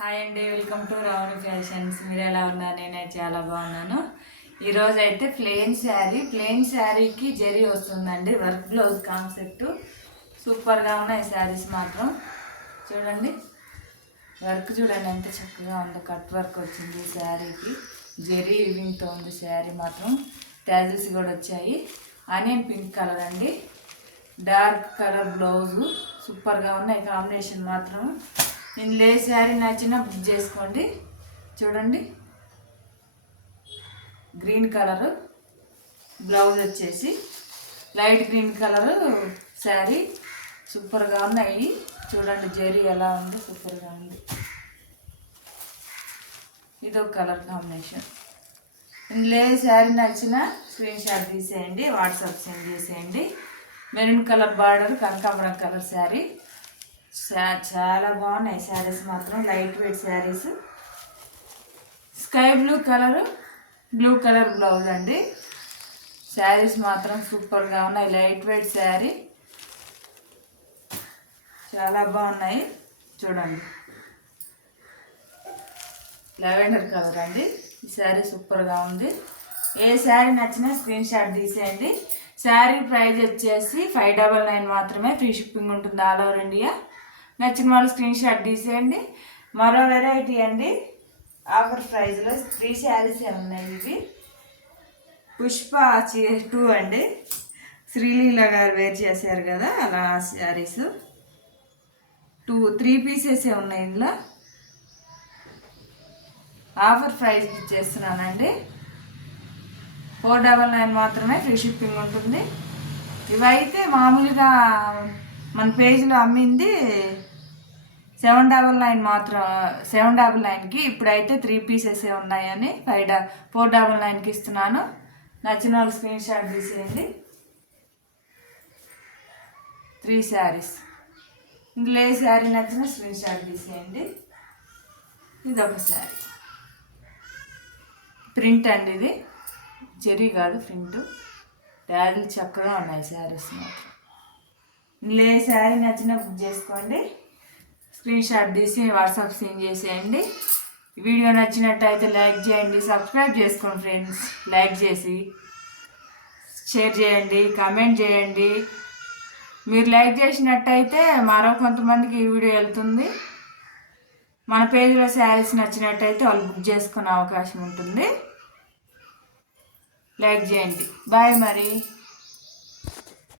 Hi అండి, welcome to Ravana fashions. మీరు ఎలా ఉన్నారు? నేనైతే చాలా బాగున్నాను. ఈరోజు అయితే ప్లెయిన్ శారీకి జరీ వస్తుందండి. వర్క్ బ్లౌజ్ కాన్సెప్ట్ సూపర్గా ఉన్నాయి శారీస్ మాత్రం. చూడండి వర్క్, చూడండి ఎంత చక్కగా ఉందో. కట్ వర్క్ వచ్చింది శారీకి, జరీ వివింగ్తో ఉంది శారీ మాత్రం. ట్యాజిల్స్ కూడా వచ్చాయి. ఆనియన్ పింక్ కలర్ అండి, డార్క్ కలర్ బ్లౌజు. సూపర్గా ఉన్నాయి కాంబినేషన్ మాత్రం. ఇందులో ఏ శారీ నచ్చినా బుక్ చేసుకోండి. చూడండి గ్రీన్ కలరు బ్లౌజ్ వచ్చేసి లైట్ గ్రీన్ కలరు శారీ. సూపర్గా ఉన్నాయి. చూడండి జరీ ఎలా ఉంది, సూపర్గా ఉంది. ఇదొక కలర్ కాంబినేషన్. ఇందులో ఏ శారీ నచ్చినా స్క్రీన్ షాట్ తీసేయండి, వాట్సాప్ సెండ్ చేసేయండి. మెరూన్ కలర్ బార్డర్, కనకాంబరం కలర్ శారీ. చాలా బాగున్నాయి శారీస్ మాత్రం. Light weight saris. Sky blue colour, blue colour blouse అండి. శారీస్ మాత్రం సూపర్గా ఉన్నాయి. లైట్ వెయిట్ శారీ, చాలా బాగున్నాయి. చూడండి లెవెండర్ కలర్ అండి. ఈ శారీ సూపర్గా ఉంది. ఏ శారీ నచ్చినా స్క్రీన్ షాట్ తీసేయండి. శారీ ప్రైస్ వచ్చేసి 599 మాత్రమే. ఫ్రీ షిప్పింగ్ ఉంటుంది ఆల్ ఓవర్ ఇండియా. నచ్చిన వాళ్ళు స్క్రీన్ షాట్ తీసేయండి. మరో వెరైటీ అండి, ఆఫర్ ప్రైస్లో 3 శారీస్ ఉన్నాయి. ఇవి పుష్ప 2 అండి. శ్రీలీల గారు వేర్ చేశారు కదా, అలా శారీస్ 3 పీసెస్ ఉన్నాయి. ఇందులో ఆఫర్ ప్రైస్ ఇచ్చేస్తున్నానండి. 499 మాత్రమే. ఫ్రీ షిప్పింగ్ ఉంటుంది. ఇవైతే మామూలుగా మన పేజ్లో అమ్మింది 799 మాత్రం. 799కి ఇప్పుడైతే 3 పీసెస్ ఉన్నాయని 499కి ఇస్తున్నాను. నచ్చిన వాళ్ళు స్క్రీన్ షాట్ తీసేయండి. 3 శారీస్. ఇందులో ఏ శారీ నచ్చిన స్క్రీన్ షాట్ తీసేయండి. ఇదొక శారీ. ప్రింట్ అండి, ఇది జరీ కాదు ప్రింట్. డాడీలు చక్కగా ఉన్నాయి శారీస్ మాత్రం. ఇందులో ఏ శారీ నచ్చినా బుక్ చేసుకోండి. స్క్రీన్ షాట్ తీసి వాట్సాప్ సెండ్ చేసేయండి. వీడియో నచ్చినట్టయితే లైక్ చేయండి, సబ్స్క్రైబ్ చేసుకోండి ఫ్రెండ్స్. లైక్ చేసి షేర్ చేయండి, కామెంట్ చేయండి. మీరు లైక్ చేసినట్టయితే మరో కొంతమందికి ఈ వీడియో వెళ్తుంది. మన పేజ్లో శారీస్ నచ్చినట్టయితే వాళ్ళు బుక్ చేసుకునే అవకాశం ఉంటుంది. లైక్ చేయండి. బాయ్ మరి.